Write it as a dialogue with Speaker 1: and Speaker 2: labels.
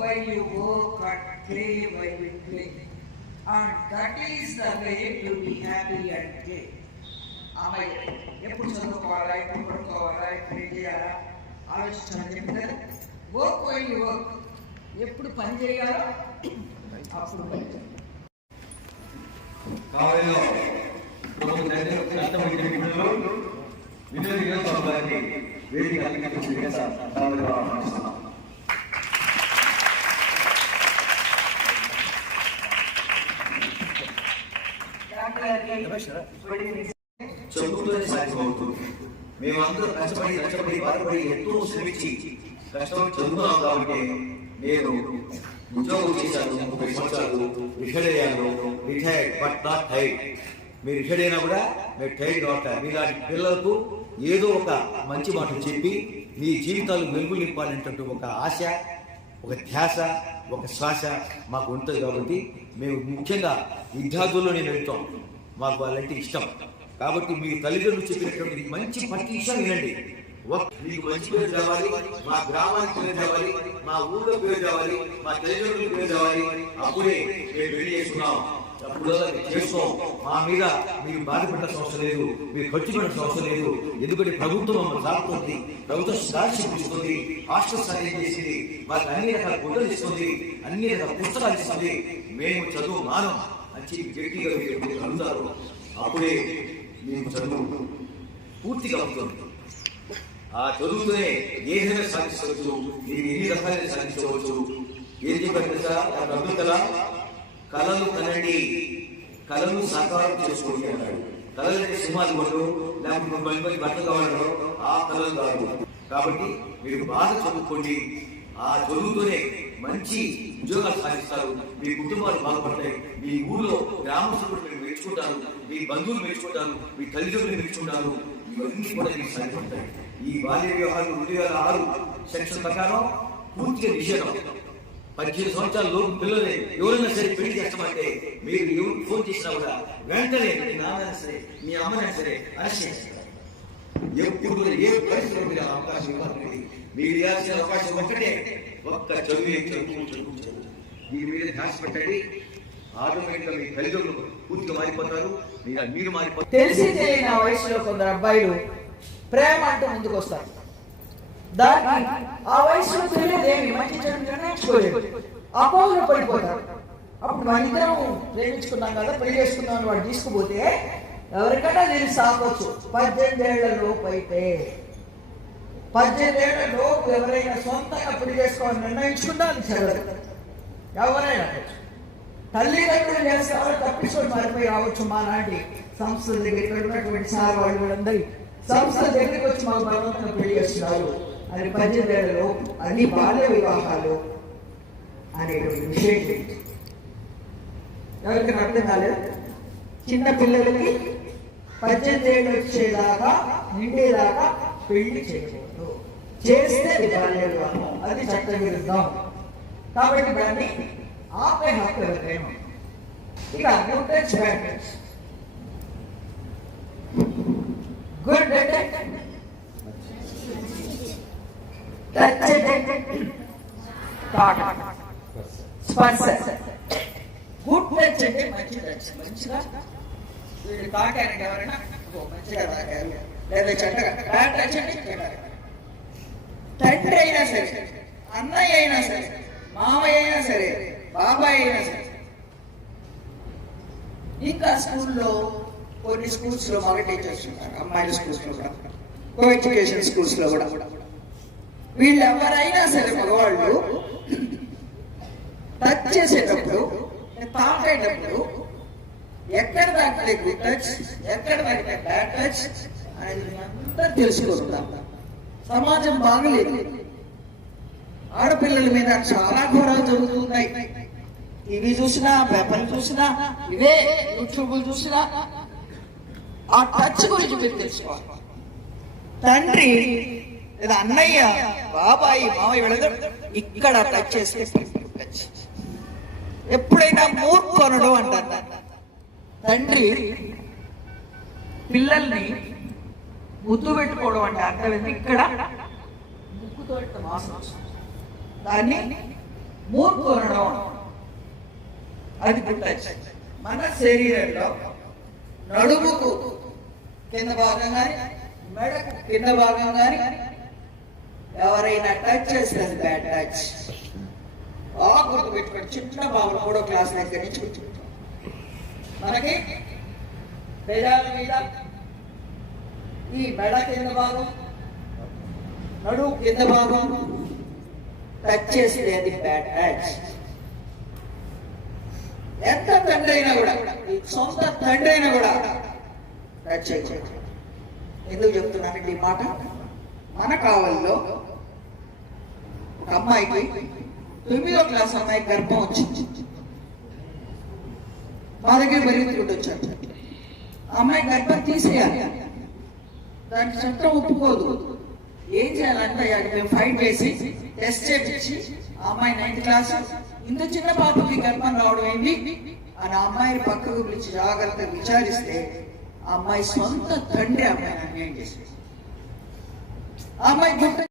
Speaker 1: while you work and play while you play. And that is the way to be happy and gay. ఆమె ఎప్పుడు చదువుకోవాలా ఎప్పుడు పడుకోవాలా ఎప్పుడు ఏం చేయాలా? ఆలోచించాలని చెప్పి. వర్క్ వైల్ వర్క్ ఎప్పుడు పని చేయాలో అప్పుడు పని
Speaker 2: కావలిలో వేదిక అందించిన కావలిలో ఆహ్వానిస్తున్నాం. చదువుతోనే సాధ్యమవుతుంది మేమందరూ కష్టపడి కష్టపడి బాధపడి ఎంతో శ్రమించి కష్టం చదువుతున్నాం కాబట్టి నేను ఉద్యోగం చేశాను ముప్పై సంవత్సరాలు రిటైర్ అయ్యాను రిటైర్డ్ బట్ నాట్ టైర్డ్ మీరు రిటైర్డ్ అయినా కూడా మీరు టైర్డ్ కావట్లేదు మీలాంటి పిల్లలకు ఏదో ఒక మంచి మాట చెప్పి మీ జీవితాలు మెలుగు నింపాలనేటువంటి ఒక ఆశ ఒక ధ్యాస ఒక శ్వాస మాకు ఉంటుంది కాబట్టి మేము ముఖ్యంగా విద్యార్థుల్లో నేను వెళ్తాం మాకు వాళ్ళంటే ఇష్టం. కాబట్టి మీ తల్లిదండ్రులు చెప్పినటువంటి మంచి ప్రతి వినండి మీకు మంచి పేరు రావాలి మా గ్రామానికి పేరు రావాలి మా ఊళ్ళో పేరు రావాలి మా తల్లిదండ్రులకు పేరు రావాలి అప్పుడే మేము పెళ్ళి చేసుకున్నాం. అప్పుడు చేసుకోం. మా మీద మీరు బాధపడాల్సిన అవసరం లేదు మీరు ఖర్చు పెట్టాల్సిన అవసరం లేదు. ఎందుకంటే ప్రభుత్వం మమ్మల్ని సాగుతుంది ప్రభుత్వం స్కాలర్షిప్ ఇస్తుంది హాస్టల్ సాయం చేసింది మాకు అన్ని రకాల గుడ్డలు ఇస్తుంది అన్ని రకాల పుస్తకాలు ఇస్తుంది. మేము చదువు మానం మంచి గట్టిగా మీరు ఎప్పుడు అప్పుడే మీకు చదువు పూర్తిగా అవుతుంది. ఆ చదువుతోనే ఏదైనా సాధించవచ్చు? మీరు ఎన్ని రకాలైన సాధించవచ్చు? ఏం చెప్పారు తెలుసా కళలు కనండి కళలు సాకారం చేసుకోండి అన్నాడు. కళలు అంటే సినిమాలు కొట్టు లేకపోతే మంచి మంచి బట్టలు కావాలన్నాడు ఆ కళలు కాదు. కాబట్టి మీరు బాగా చదువుకోండి. ఆ చదువుతోనే మంచి ఉద్యోగాలు సాధిస్తారు. మీ కుటుంబాలు బాగుపడతాయి. మీ ఊళ్ళో గ్రామస్తులు మీరు మెచ్చుకుంటారు. మీ బంధువులు మెచ్చుకుంటారు. మీ తల్లిదండ్రులు మెచ్చుకుంటారు. ఇవన్నీ కూడా మీకు సాధ్యపడతాయి ఈ బాల్య వ్యవహారం రెండు వేల ఆరు సెక్షన్ ప్రకారం పూర్తిగా నిషేధం. పద్దెనిమిది సంవత్సరాల లోపు పిల్లలు ఎవరైనా సరే పెళ్ళి చేస్తామంటే మీరు ఎవరు ఫోన్ చేసినా కూడా వెంటనే మీ నాన్న సరే మీ అమ్మనే సరే అరెస్ట్ చేస్తారు. ఎప్పుడు ఏ పరిస్థితిలో మీరు అవకాశం ఇవ్వాలి మీరు ఇవ్వాల్సిన అవకాశం ఒక్కటే. ఒక్క చదువు చదువు చదువు చదువు దీని మీద ధ్యాస పెట్టండి. ఆటోమేటిక్గా మీ తల్లిదండ్రులు పూర్తిగా మారిపోతారు. మీరు మారిపోతారు.
Speaker 1: తెలిసి తెలియని వయసులో కొందరు అబ్బాయిలు ప్రేమ అంటే ముందుకు వస్తారు. దానికి ఆ వయసులో తెలియదేమి? మంచి చెడు నిర్ణయించుకోలేదు అపోహలు పడిపోతారు. అప్పుడు మన ఇద్దరం ప్రేమించుకున్నాం కదా పెళ్ళి చేసుకున్నాం వాడు తీసుకుపోతే ఎవరికైనా నేను సాగొచ్చు. పద్దెనిమిది ఏళ్ళ లోపు అయితే. పద్దెనిమిది ఏళ్ళ లోపు ఎవరైనా సొంతంగా పెళ్ళి చేసుకోవాలని నిర్ణయించుకున్నాను అది ఎవరైనా తల్లిదండ్రులు చేస్తారు తప్పించుకొని మారిపోయి రావచ్చు మా లాంటి సంస్థల దగ్గర ఉన్నటువంటి సార్ వాళ్ళు వీళ్ళందరి. సంస్థల దగ్గరికి వచ్చి మా బలవంతంగా పెళ్ళి చేస్తున్నారు. అని పద్దెనిమిది లోపు అన్ని బాల్య వివాహాలు అనేటువంటి విషయం. ఎవరికి అర్థం కాలేదు? చిన్న పిల్లలకి పద్దెనిమిది ఏళ్ళు వచ్చేదాకా నిండేదాకా పెళ్ళి చేయకూడదు. చేస్తే అది అది చట్ట విరుద్ధం కాబట్టి దాన్ని ఆపే హక్కు ఎవరికైనా ఇక good touch bad touch good touch స్పర్శ. గుడ్ టచ్ అంటే మంచి టచ్ మంచిగా వీళ్ళు తాకారండి ఎవరైనా మంచిగా తాకారు లేదా చెడ్డగా తండ్రి అయినా సరే. అన్నయ్య అయినా సరే మామయ్య అయినా సరే బాబాయ్ అయినా సరే. ఇంకా స్కూల్లో కొన్ని స్కూల్స్లో మగ టీచర్స్ ఉంటారు అమ్మాయిల స్కూల్స్లో కూడా. కో ఎడ్యుకేషన్ స్కూల్స్లో కూడా. వీళ్ళు ఎవరైనా సరే మగవాళ్ళు టచ్ చేసేటప్పుడు తాకేటప్పుడు ఎక్కడ తాకితే గుడ్ టచ్ ఎక్కడ తాకితే బ్యాడ్ టచ్ అనేది అందరూ తెలుసుకుంటాం. సమాజం బాగలేదు. ఆడపిల్లల మీద చాలా ఘోరాలు జరుగుతున్నాయి. టీవీ చూసినా పేపర్ చూసినా ఇవే యూట్యూబ్ చూసినా ఆ టచ్ గురించి మీరు తెలుసుకోవాలి. తండ్రి లేదా అన్నయ్య బాబాయి మామయ్య వీళ్ళందరూ ఇక్కడ టచ్ చేస్తే టచ్ ఎప్పుడైనా మూర్ఖనుడు అంటారు. తండ్రి పిల్లల్ని ముద్దు పెట్టుకోవడం అంటే అర్థం ఏంటి ఇక్కడ ముక్కుతో వాసన దాన్ని మూర్కొనడం అది గుడ్ మన శరీరంలో నడుముకు కింద భాగం కానీ మెడకు కింద భాగం కానీ ఎవరైనా టచ్ చేస్తే బ్యాడ్ టచ్. బాగా గుర్తు పెట్టుకోండి చిన్న బాబులు మూడో క్లాస్ దగ్గర నుంచి కూర్చుంటాం మనకి పెదాల మీద ఈ మెడ కింద భాగం నడు కింద భాగం టచ్ చేసి లేదు బ్యాడ్ టచ్ ఎంత తండ్రి అయినా కూడా ఈ సొంత తండ్రి అయినా కూడా టచ్ చేయకూడదు. ఎందుకు చెప్తున్నానండి ఈ మాట? మన కావల్లో ఒక అమ్మాయికి తొమ్మిదో క్లాస్ అమ్మాయి గర్భం వచ్చింది. మా దగ్గర పరిమితుడు వచ్చాడు అమ్మాయి గర్భం తీసేయాలి. దానికి చట్టం ఒప్పుకోదు. ఏం చేయాలంటే మేము ఫైట్ చేసి టెస్ట్ చేపించి అమ్మాయి నైన్త్ క్లాస్. ఇంత చిన్న పాపకి గర్భం రావడం ఏంటి? అని అమ్మాయిని పక్కకు పిలిచి జాగ్రత్తగా విచారిస్తే అమ్మాయి సొంత తండ్రి ఆ అమ్మాయిని అన్యాయం చేసింది. అమ్మాయి